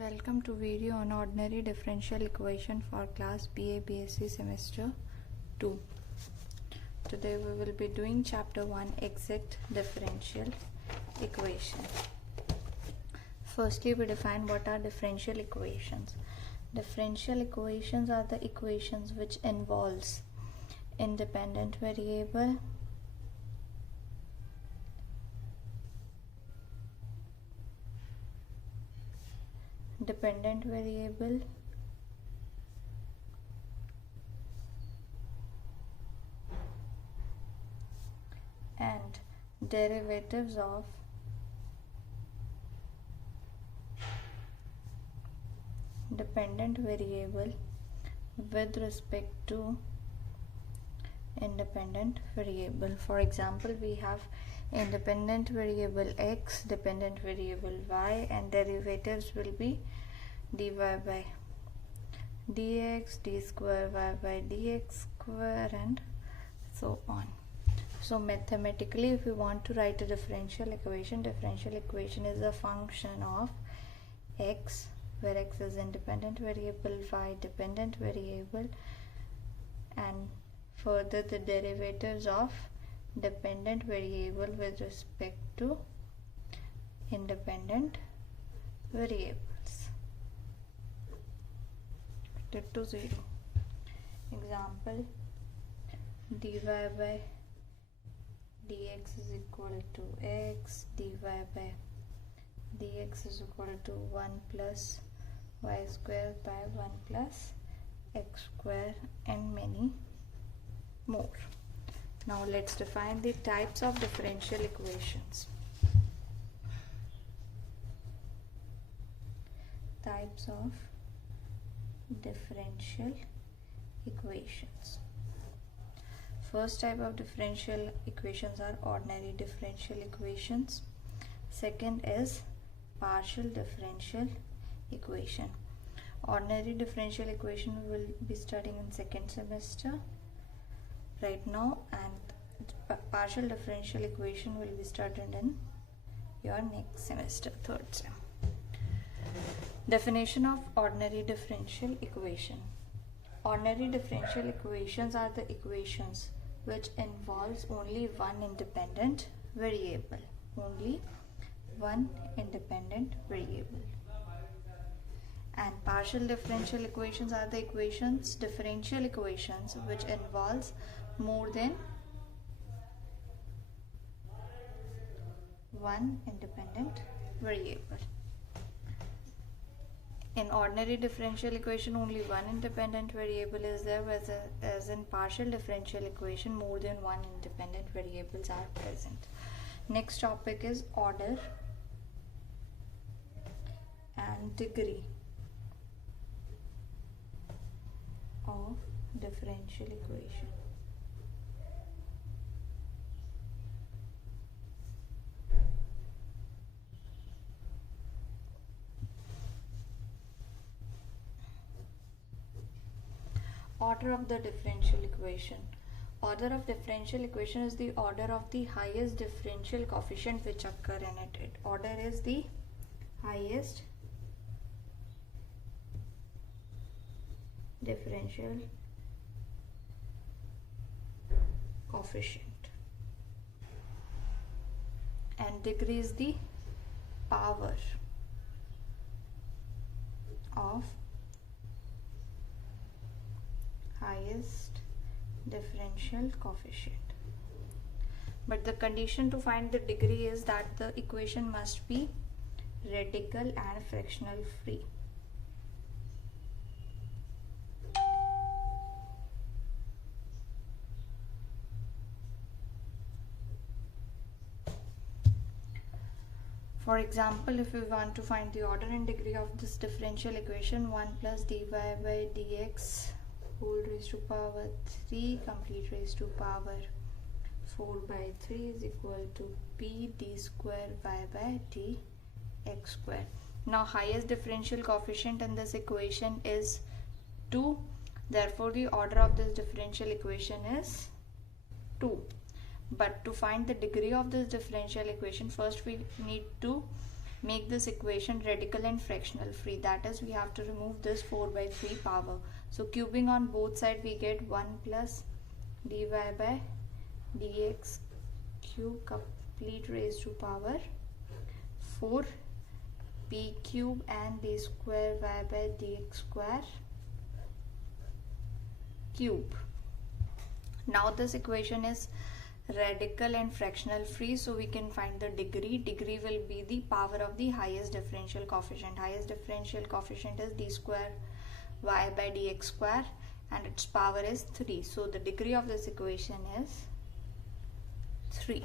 Welcome to video on ordinary differential equation for class BA BSc semester 2. Today we will be doing chapter 1 exact differential equation. Firstly, we define what are differential equations. Differential equations are the equations which involves independent variable, dependent variable, and derivatives of dependent variable with respect to independent variable. For example, we have independent variable x, dependent variable y, and derivatives will be dy by dx, d square y by dx square, and so on. So mathematically, if we want to write a differential equation is a function of x, where x is independent variable, y dependent variable, and further the derivatives of dependent variable with respect to independent variables. Put to 0. Example, dy by dx is equal to x, dy by dx is equal to 1 plus y square by 1 plus x square, and many more. Now let's define the types of differential equations. Types of differential equations. First type of differential equations are ordinary differential equations. Second is partial differential equation. Ordinary differential equation we will be studying in second semester right now, and partial differential equation will be started in your next semester, third sem. Definition of ordinary differential equation. Ordinary differential equations are the equations which involves only one independent variable. Only one independent variable. And partial differential equations are the equations, differential equations, which involves more than one independent variable. In ordinary differential equation, only one independent variable is there, as in partial differential equation, more than one independent variables are present. Next topic is order and degree of differential equation. Order of the differential equation. Order of differential equation is the order of the highest differential coefficient which occur in it. Order is the highest differential coefficient, and degree is the power of highest differential coefficient. But the condition to find the degree is that the equation must be radical and fractional free. For example, if we want to find the order and degree of this differential equation, 1 plus dy by dx whole raised to power 3 complete raised to power 4 by 3 is equal to p d square y by dx square. Now highest differential coefficient in this equation is 2. Therefore, the order of this differential equation is 2. But to find the degree of this differential equation, first we need to make this equation radical and fractional free. That is, we have to remove this 4 by 3 power. So cubing on both sides, we get 1 plus dy by dx cube complete raised to power 4 p cube and d square y by dx square cube. Now this equation is radical and fractional free, so we can find the degree. Degree will be the power of the highest differential coefficient. Highest differential coefficient is d square y by dx square and its power is 3. So the degree of this equation is 3.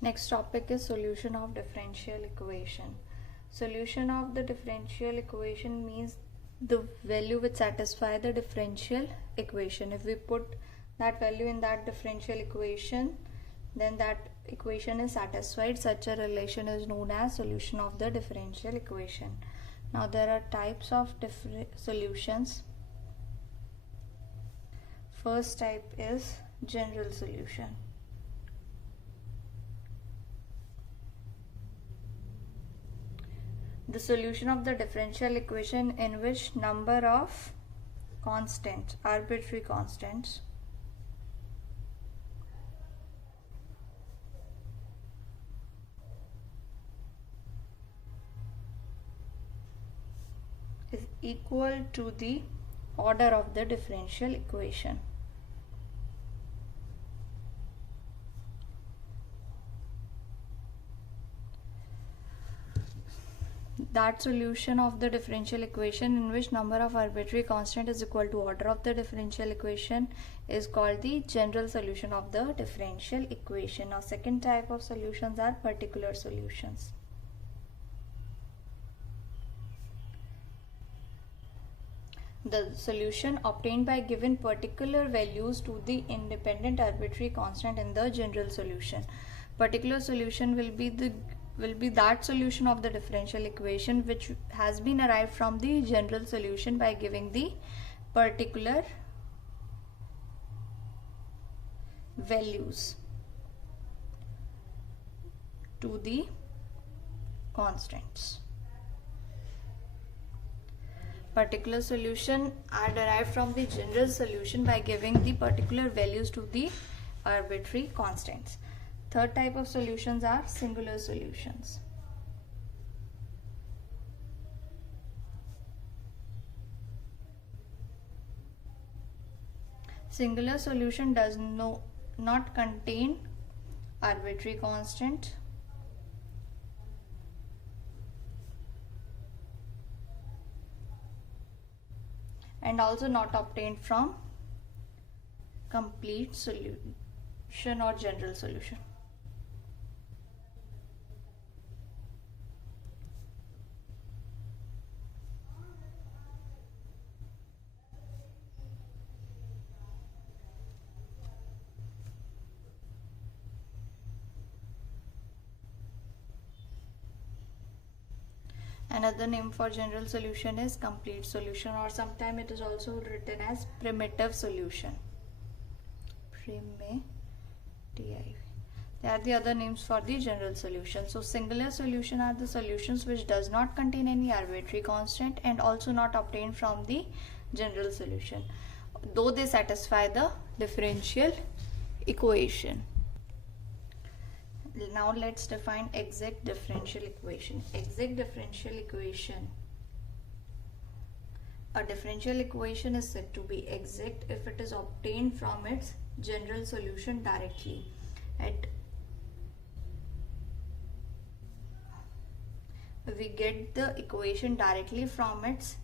Next topic is solution of differential equation. Solution of the differential equation means the value which satisfies the differential equation. If we put that value in that differential equation, then that equation is satisfied. Such a relation is known as solution of the differential equation. Now there are types of different solutions. First type is general solution. The solution of the differential equation in which number of constants, arbitrary constants, is equal to the order of the differential equation. That solution of the differential equation in which number of arbitrary constant is equal to order of the differential equation is called the general solution of the differential equation. Now second type of solutions are particular solutions. The solution obtained by given particular values to the independent arbitrary constant in the general solution. Particular solution will be that solution of the differential equation which has been arrived from the general solution by giving the particular values to the constants. Particular solution are derived from the general solution by giving the particular values to the arbitrary constants. Third type of solutions are singular solutions. Singular solution does not contain arbitrary constant and also not obtained from complete solution or general solution. Another name for general solution is complete solution, or sometimes it is also written as primitive solution. Primitive. They are the other names for the general solution. So singular solution are the solutions which does not contain any arbitrary constant and also not obtained from the general solution, though they satisfy the differential equation. Now let's define exact differential equation. Exact differential equation. A differential equation is said to be exact if it is obtained from its general solution directly. We get the equation directly from its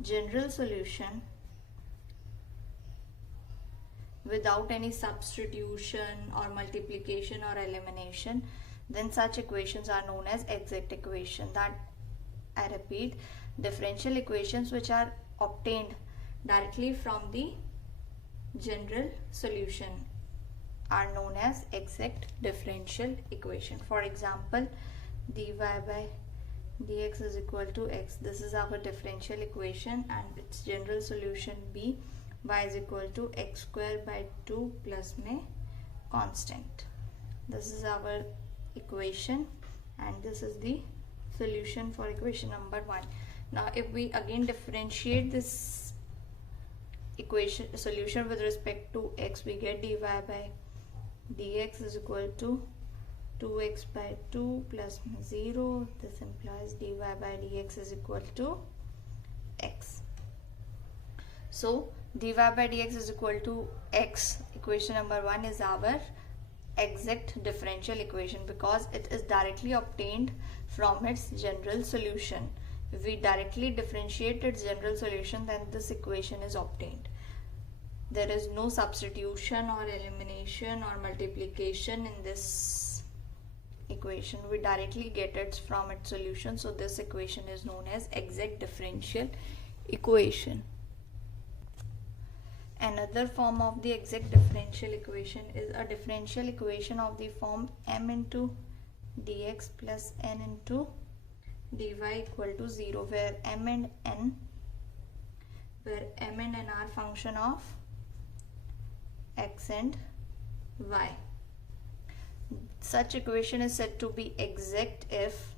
general solution without any substitution or multiplication or elimination, then such equations are known as exact equation. That, I repeat, differential equations which are obtained directly from the general solution are known as exact differential equation. For example, dy by dx is equal to x. This is our differential equation and its general solution b y is equal to x square by 2 plus में constant. This is our equation and this is the solution for equation number 1. Now if we again differentiate this equation solution with respect to x, we get dy by dx is equal to 2x by 2 plus 0. This implies dy by dx is equal to x. So dy by dx is equal to x. Equation number 1 is our exact differential equation because it is directly obtained from its general solution. If we directly differentiate its general solution, then this equation is obtained. There is no substitution or elimination or multiplication in this equation. We directly get it from its solution, so this equation is known as exact differential equation. Another form of the exact differential equation is a differential equation of the form m into dx plus n into dy equal to 0, where m and n are function of x and y. Such equation is said to be exact if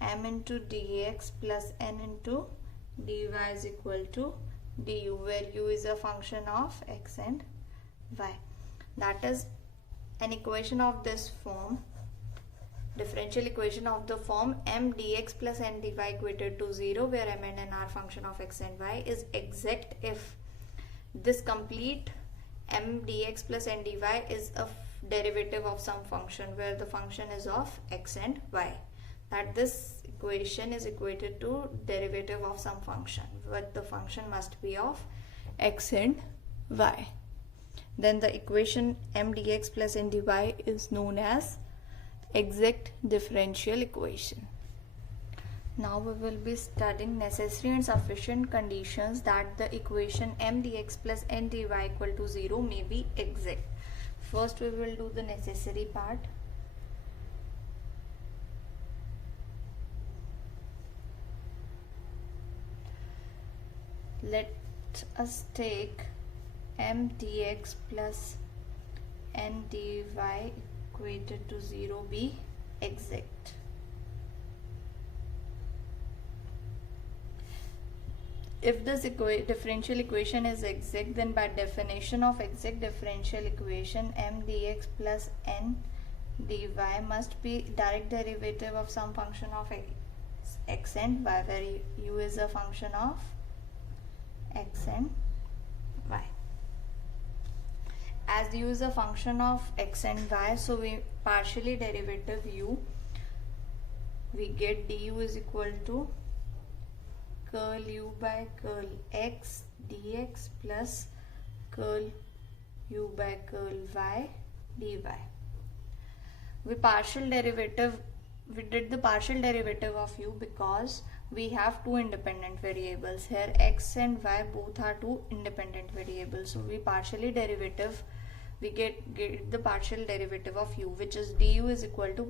m into dx plus n into dy is equal to du, where u is a function of x and y. That is an equation of this form, differential equation of the form m dx plus n dy equated to 0, where m and n are function of x and y, is exact if this complete m dx plus n dy is a derivative of some function where the function is of x and y. That this equation is equated to derivative of some function, but the function must be of x and y. Then the equation m dx plus n dy is known as exact differential equation. Now we will be studying necessary and sufficient conditions that the equation m dx plus n dy equal to 0 may be exact. First we will do the necessary part. Let us take m dx plus n dy equated to 0 be exact. If this differential equation is exact, then by definition of exact differential equation, m dx plus n dy must be direct derivative of some function of x and y, where u is a function of x and y. As u is a function of x and y, so we partially derivative u, we get du is equal to curl u by curl x dx plus curl u by curl y dy. We did the partial derivative of u because we have two independent variables here. X and y both are two independent variables, so we get the partial derivative of u, which is du is equal to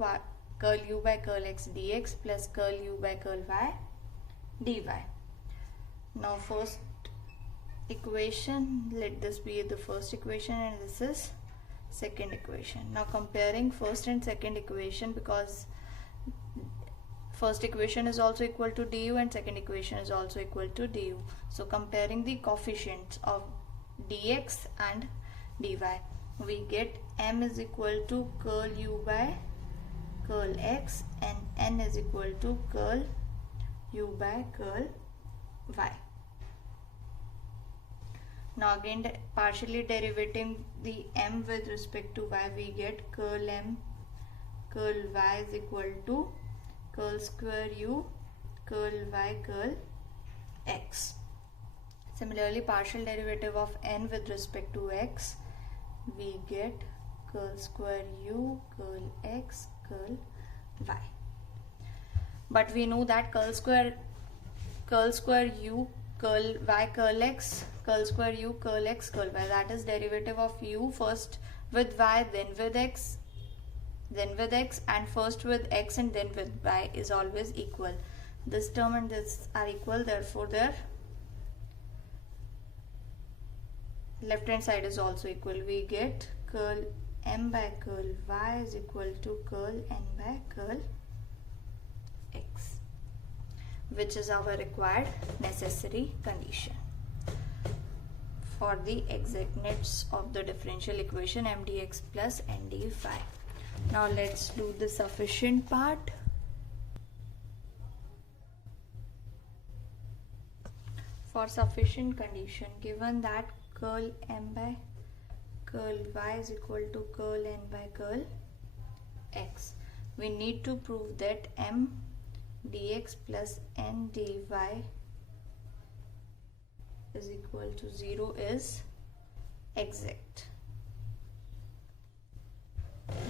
curl u by curl x dx plus curl u by curl y dy. Now first equation, let this be the first equation and this is second equation. Now comparing first and second equation, because first equation is also equal to du and second equation is also equal to du. So comparing the coefficients of dx and dy, we get m is equal to curl u by curl x and n is equal to curl u by curl y. Now again partially derivating the m with respect to y, we get curl m curl y is equal to curl square u curl y curl x. Similarly, partial derivative of n with respect to x, we get curl square u curl x curl y. But we know that curl square u curl y curl x, curl square u curl x curl y, that is derivative of u first with y then with x and first with x and then with y is always equal. this term and this are equal, therefore their left hand side is also equal. We get curl m by curl y is equal to curl n by curl x, which is our required necessary condition for the exactness of the differential equation m dx plus n dy. Now let's do the sufficient part. For sufficient condition, given that curl m by curl y is equal to curl n by curl x, we need to prove that m dx plus n dy is equal to 0 is exact.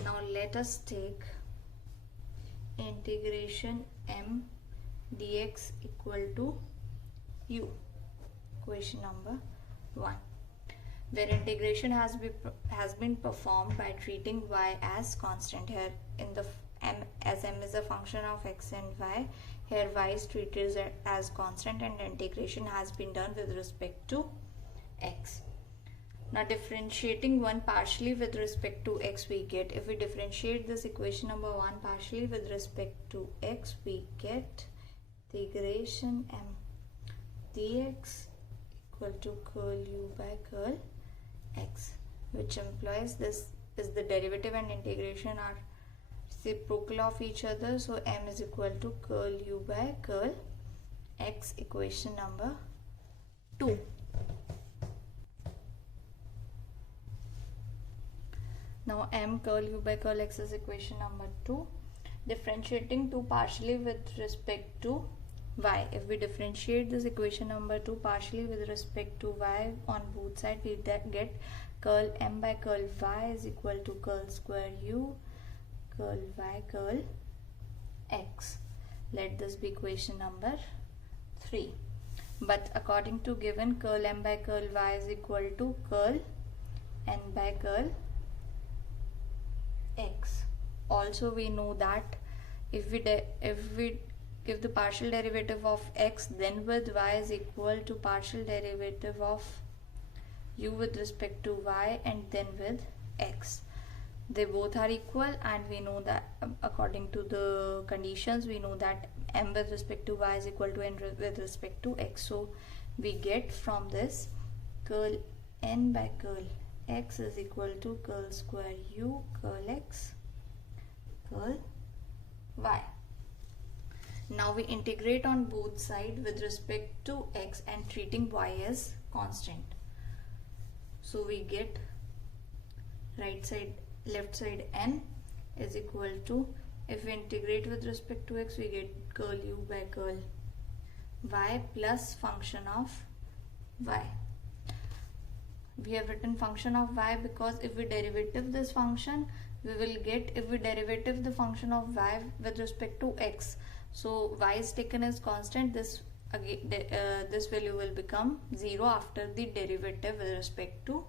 Now let us take integration m dx equal to u, equation number 1, where integration has been performed by treating y as constant. Here in the as m is a function of x and y, here y is treated as constant and integration has been done with respect to x. Now differentiating one partially with respect to x, we get, if we differentiate this equation number 1 partially with respect to x, we get integration m dx equal to curl u by curl x, which implies this is the derivative and integration are reciprocal of each other, so m is equal to curl u by curl x, equation number 2. Now m curl u by curl x is equation number 2. Differentiating 2 partially with respect to y, if we differentiate this equation number 2 partially with respect to y on both sides, we get curl m by curl y is equal to curl square u curl y curl x. Let this be equation number 3. But according to given, curl m by curl y is equal to curl n by curl x. Also we know that if we give the partial derivative of x, then with y is equal to partial derivative of u with respect to y and then with x. They both are equal, and we know that according to the conditions, we know that m with respect to y is equal to n with respect to x. So we get from this curl n by curl x is equal to curl square u curl x curl y. Now we integrate on both sides with respect to x and treating y as constant. So we get left side n is equal to, if we integrate with respect to x, we get curl u by curl y plus function of y. We have written function of y because if we derivative this function, we will get, if we derivative the function of y with respect to x, so y is taken as constant, this again this value will become 0 after the derivative with respect to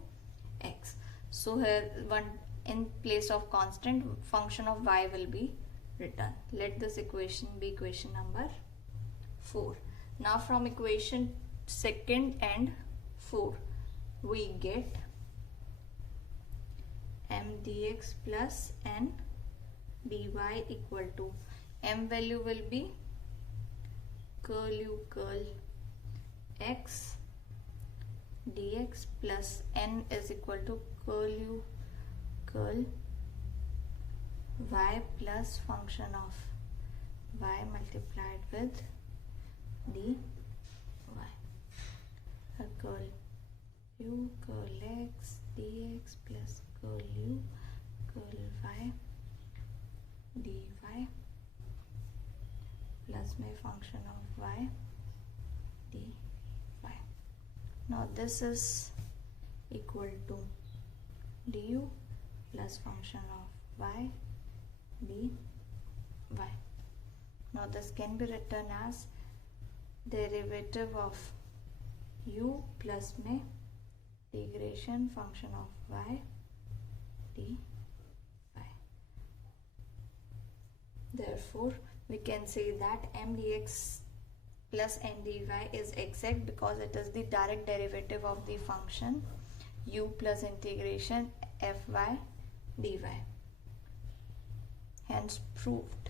x. So here one in place of constant, function of y will be written. Let this equation be equation number 4. Now from equation 2 and 4, we get m dx plus n dy equal to, m value will be curl u curl x dx plus n is equal to curl u curl y plus function of y multiplied with dy. Curl u curl x dx plus curl u curl y dy plus my function of y dy. Now this is equal to du plus function of y dy. Now this can be written as derivative of u plus my integration function of y dy. Therefore we can say that m dx plus n dy is exact because it is the direct derivative of the function u plus integration fy dy. Hence proved.